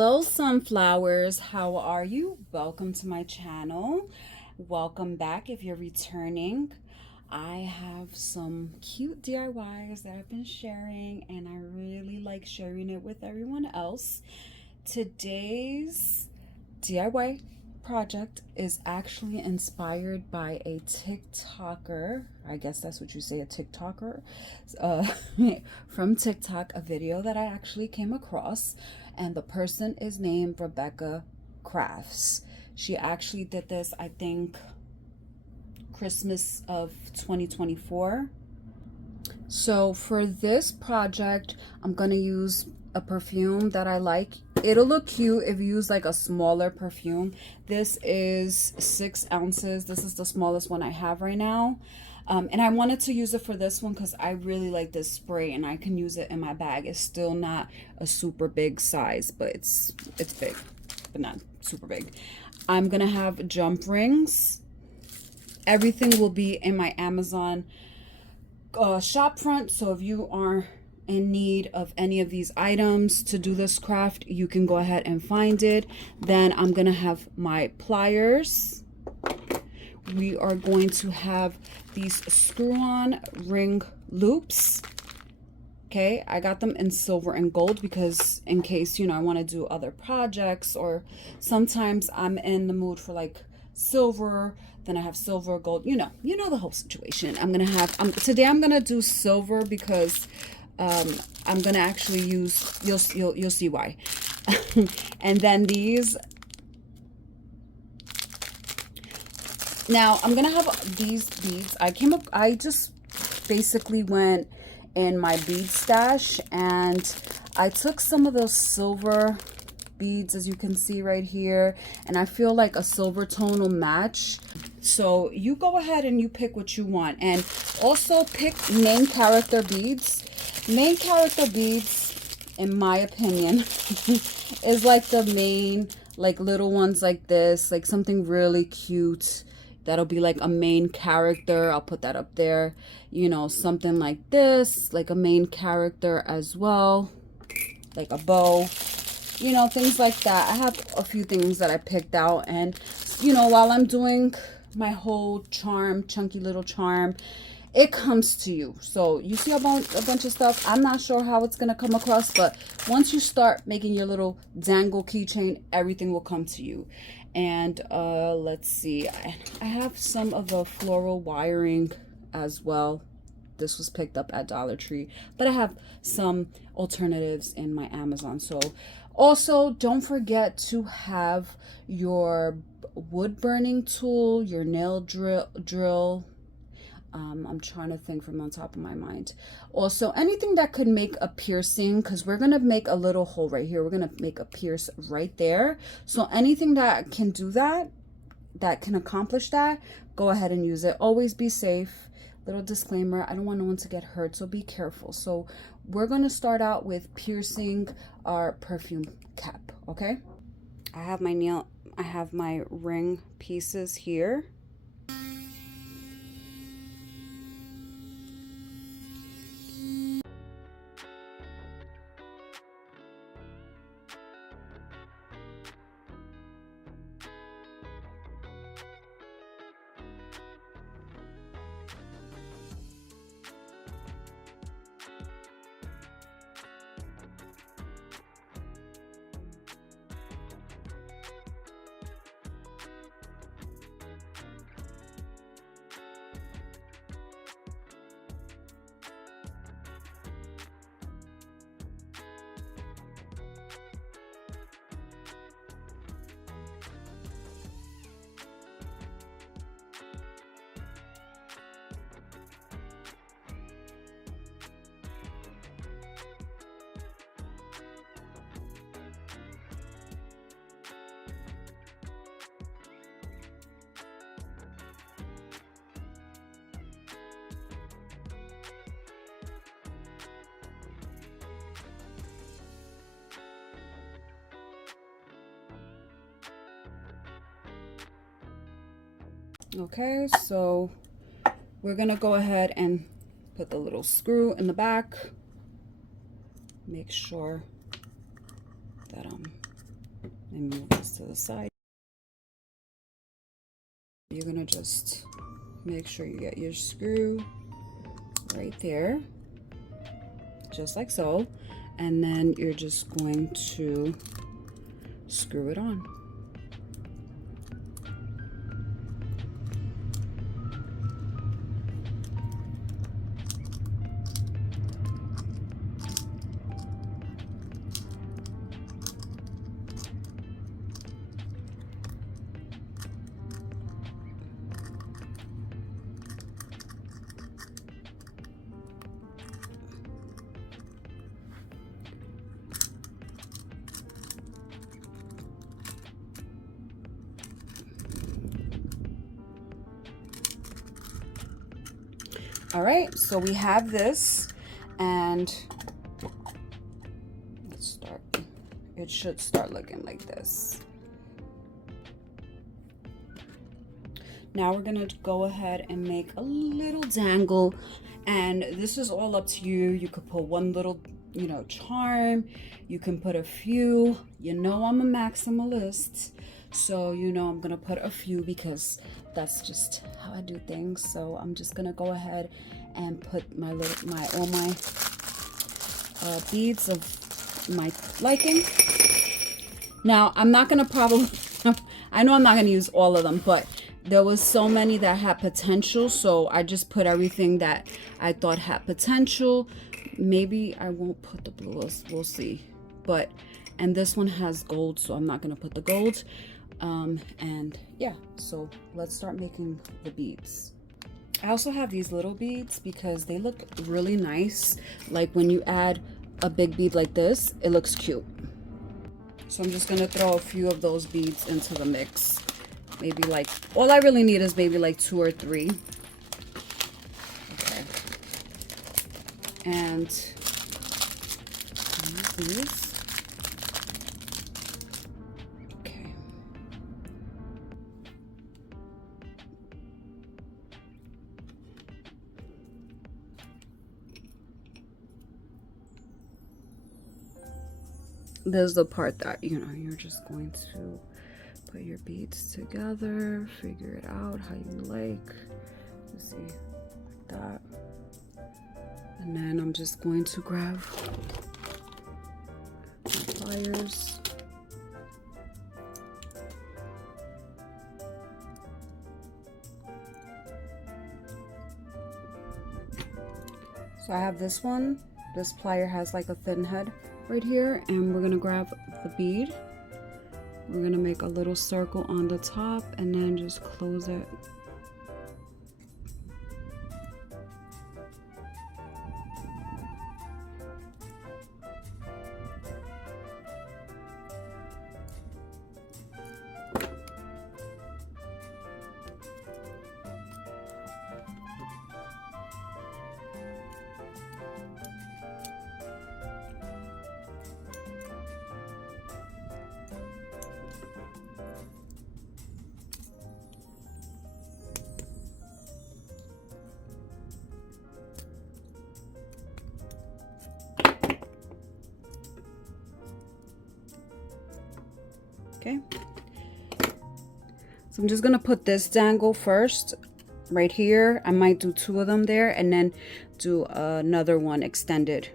Hello sunflowers, how are you? Welcome to my channel. Welcome back if you're returning. I have some cute DIYs that I've been sharing and I really like sharing it with everyone else. Today's DIY project is actually inspired by a TikToker. I guess that's what you say, a TikToker uh, from TikTok, a video that I actually came across, and the person is named Rebecca Crafts. She actually did this, I think, Christmas of 2024. So for this project, I'm gonna use a perfume that I like. It'll look cute if you use like a smaller perfume. This is 6 ounces. This is the smallest one I have right now. And I wanted to use it for this one because I really like this spray and I can use it in my bag. It's still not a super big size, but it's big, but not super big. I'm gonna have jump rings. Everything will be in my Amazon shop front, so if you are in need of any of these items to do this craft, you can go ahead and find it. Then I'm gonna have my pliers. We are going to have these screw-on ring loops. Okay, I got them in silver and gold because in case, you know, I want to do other projects, or sometimes I'm in the mood for like silver, then I have silver, gold, you know the whole situation. I'm gonna have today I'm gonna do silver because I'm gonna actually use, you'll see why. And then these, now I'm gonna have these beads. I just basically went in my bead stash and I took some of those silver beads, as you can see right here, and I feel like a silver tone will match. So you go ahead and you pick what you want, and also pick main character beads. Main character beads, in my opinion, is like the main, like little ones like this, like something really cute that'll be like a main character. I'll put that up there, you know, something like this, like a main character as well, like a bow, you know, things like that. I have a few things that I picked out, and you know, while I'm doing my whole charm, chunky little charm, it comes to you. So you see a bunch of stuff. I'm not sure how it's gonna come across, but once you start making your little dangle keychain, everything will come to you. And let's see, I have some of the floral wiring as well. This was picked up at Dollar Tree, but I have some alternatives in my Amazon. So also don't forget to have your wood burning tool, your nail drill. I'm trying to think from on top of my mind. Also, anything that could make a piercing, because we're going to make a little hole right here. We're going to make a pierce right there. So anything that can do that, that can accomplish that, go ahead and use it. Always be safe. Little disclaimer, I don't want no one to get hurt, so be careful. So we're going to start out with piercing our perfume cap, okay? I have my ring pieces here. Okay, so we're gonna go ahead and put the little screw in the back. Make sure that And move this to the side. You're gonna just make sure you get your screw right there, just like so. And then you're just going to screw it on. All right, so we have this, and let's start. It should start looking like this. Now we're gonna go ahead and make a little dangle, and this is all up to you. You could put one little, you know, charm. You can put a few. You know I'm a maximalist, so you know I'm gonna put a few because that's just how I do things. So I'm just gonna go ahead and put all my beads of my liking. Now I'm not gonna probably I know I'm not gonna use all of them, but there was so many that had potential, so I just put everything that I thought had potential. Maybe I won't put the blue, we'll see. But and this one has gold, so I'm not gonna put the gold. And yeah, so let's start making the beads. I also have these little beads because they look really nice. Like when you add a big bead like this, it looks cute. So I'm just gonna throw a few of those beads into the mix. Maybe like, all I really need is maybe like 2 or 3. Okay. And these. Okay. There's the part that, you know, you're just going to put your beads together, figure it out how you like. Let's see, like that. And then I'm just going to grab my pliers. So I have this one. This plier has like a thin head right here, and we're gonna grab the bead. We're gonna make a little circle on the top and then just close it. Okay, so I'm just gonna put this dangle first right here. I might do 2 of them there and then do another one extended.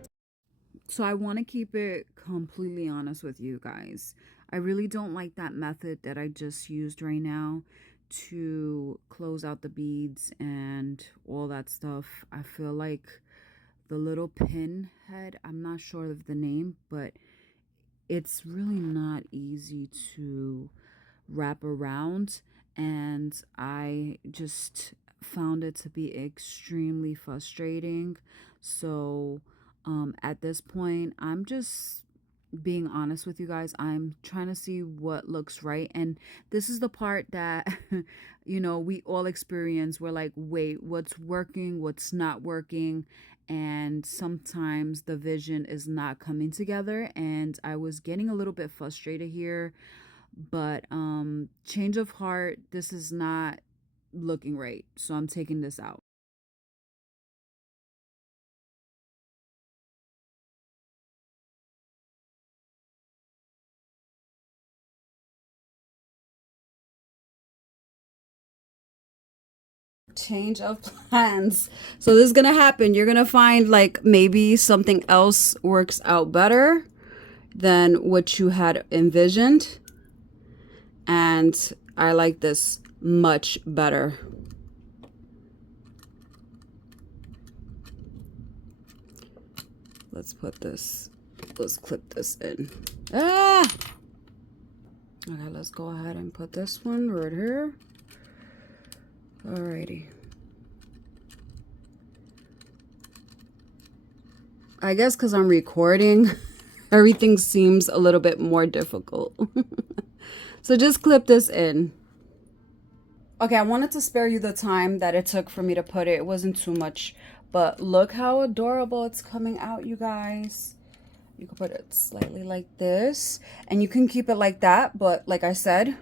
So I want to keep it completely honest with you guys. I really don't like that method that I just used right now to close out the beads and all that stuff. I feel like the little pin head, I'm not sure of the name, but it's really not easy to wrap around, and I just found it to be extremely frustrating. So at this point, I'm just being honest with you guys. I'm trying to see what looks right, and this is the part that you know, we all experience. We're like, wait, what's working, what's not working? And sometimes the vision is not coming together, and I was getting a little bit frustrated here. But change of heart, this is not looking right, so I'm taking this out. change of plans. So this is gonna happen. You're gonna find like maybe something else works out better than what you had envisioned, and I like this much better. Let's put this, let's clip this in. Ah! Okay, let's go ahead and put this one right here. Alrighty. I guess because I'm recording, everything seems a little bit more difficult. So just clip this in. Okay, I wanted to spare you the time that it took for me to put it. It wasn't too much, but look how adorable it's coming out, you guys. You can put it slightly like this, and you can keep it like that, but like I said,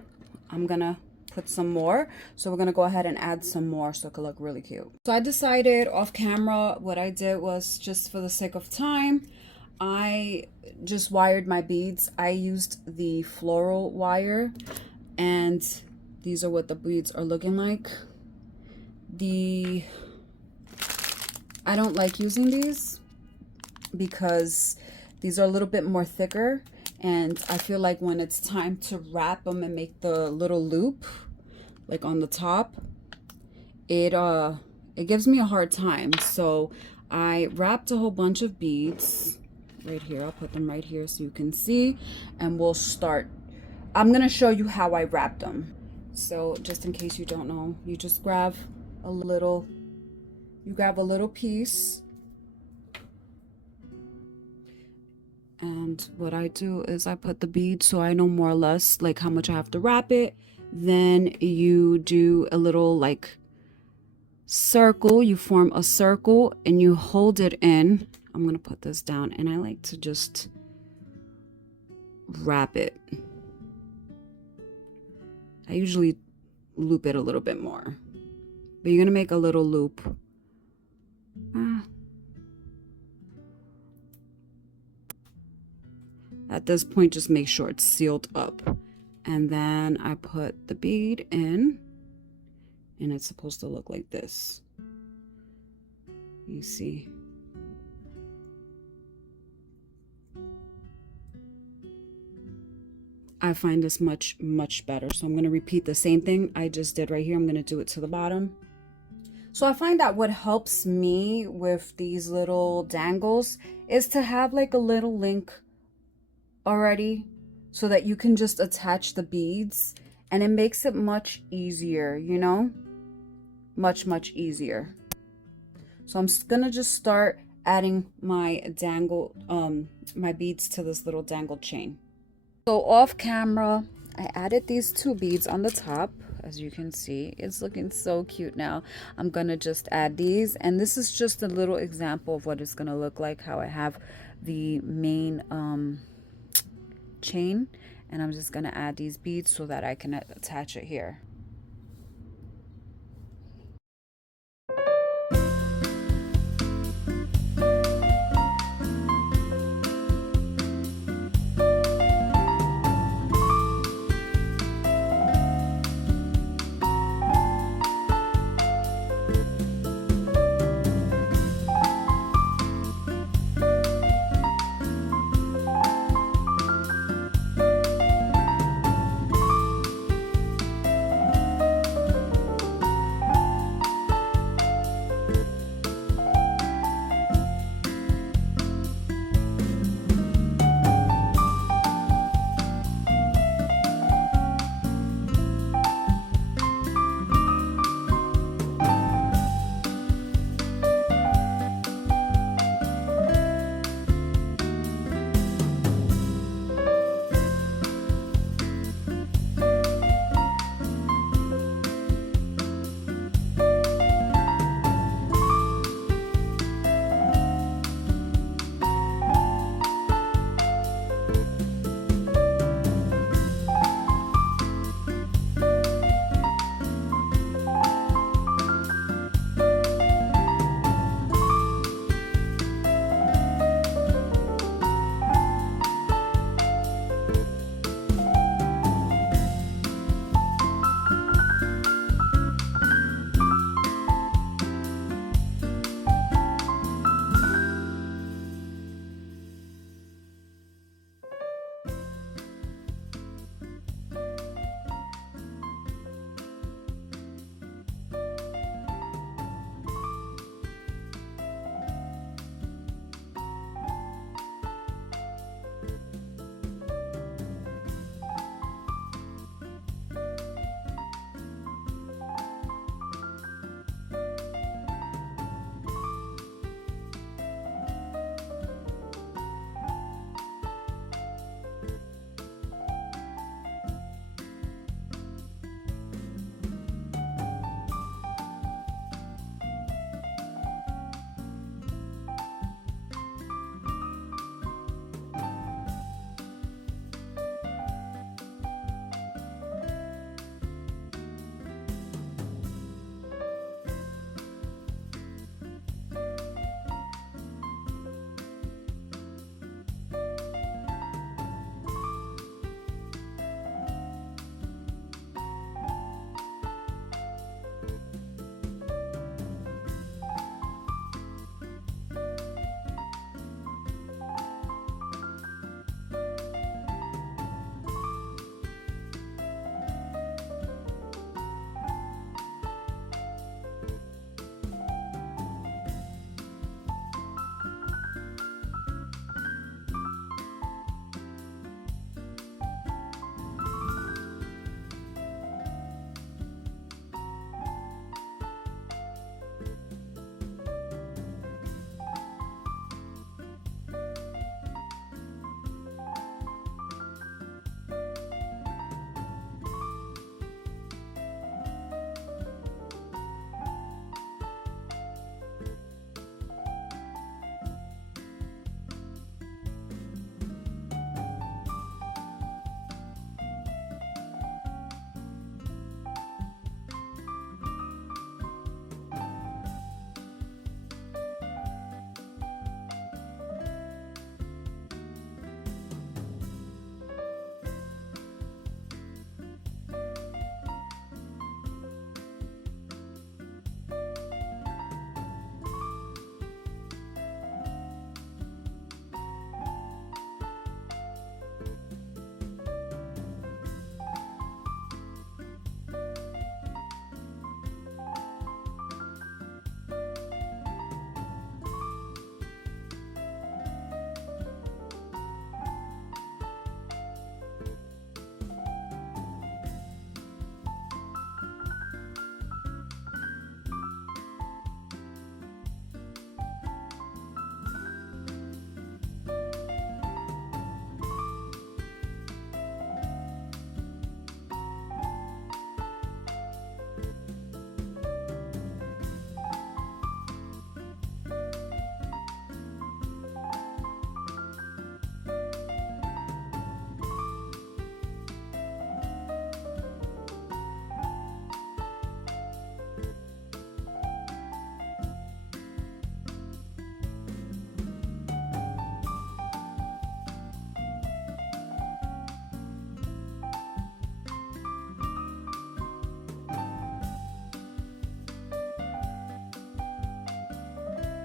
I'm gonna put some more. So we're gonna go ahead and add some more so it could look really cute. So I decided off camera, what I did was, just for the sake of time, I just wired my beads. I used the floral wire, and these are what the beads are looking like. I don't like using these because these are a little bit more thicker, and I feel like when it's time to wrap them and make the little loop, like on the top, it gives me a hard time. So I wrapped a whole bunch of beads right here. I'll put them right here so you can see, and we'll start. I'm gonna show you how I wrap them. So just in case you don't know, you just grab a little piece. And what I do is I put the bead so I know more or less like how much I have to wrap it. Then you do a little like circle, you form a circle and you hold it in. I'm gonna put this down, and I like to just wrap it. I usually loop it a little bit more, but you're gonna make a little loop. At this point, just make sure it's sealed up. And then I put the bead in, and it's supposed to look like this. You see? I find this much, much better. So I'm going to repeat the same thing I just did right here. I'm going to do it to the bottom. So I find that what helps me with these little dangles is to have like a little link already, so that you can just attach the beads, and it makes it much easier, you know, much easier. So I'm gonna just start adding my dangle my beads to this little dangle chain. So off camera, I added these 2 beads on the top. As you can see, it's looking so cute now. I'm gonna just add these, and this is just a little example of what it's gonna look like, how I have the main chain, and I'm just gonna add these beads so that I can attach it here.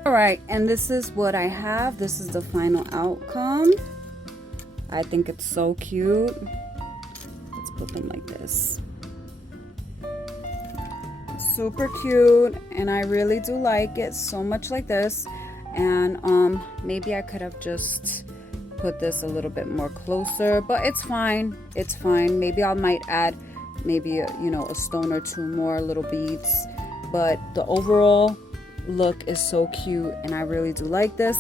All right, and this is what I have. This is the final outcome. I think it's so cute. Let's put them like this. Super cute, and I really do like it so much like this. And maybe I could have just put this a little bit more closer, but it's fine. It's fine. Maybe I might add maybe a stone or two more little beads, but the overall look is so cute, and I really do like this.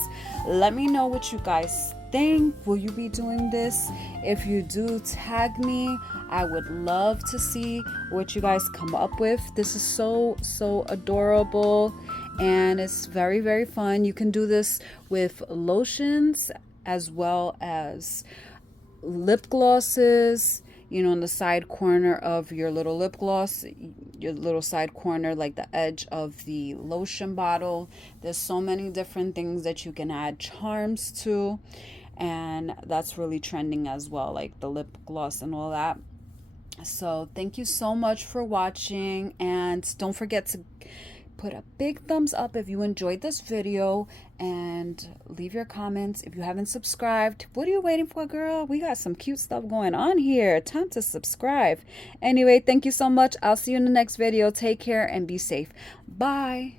Let me know what you guys think. Will you be doing this? If you do, tag me. I would love to see what you guys come up with. This is so adorable, and it's very, very fun. You can do this with lotions as well as lip glosses. In the side corner of your little lip gloss, your little side corner, like the edge of the lotion bottle. There's so many different things that you can add charms to, and that's really trending as well, like the lip gloss and all that. So thank you so much for watching, and don't forget to put a big thumbs up if you enjoyed this video, and leave your comments. If you haven't subscribed, what are you waiting for, girl? We got some cute stuff going on here. Time to subscribe. Anyway, thank you so much. I'll see you in the next video. Take care and be safe. Bye.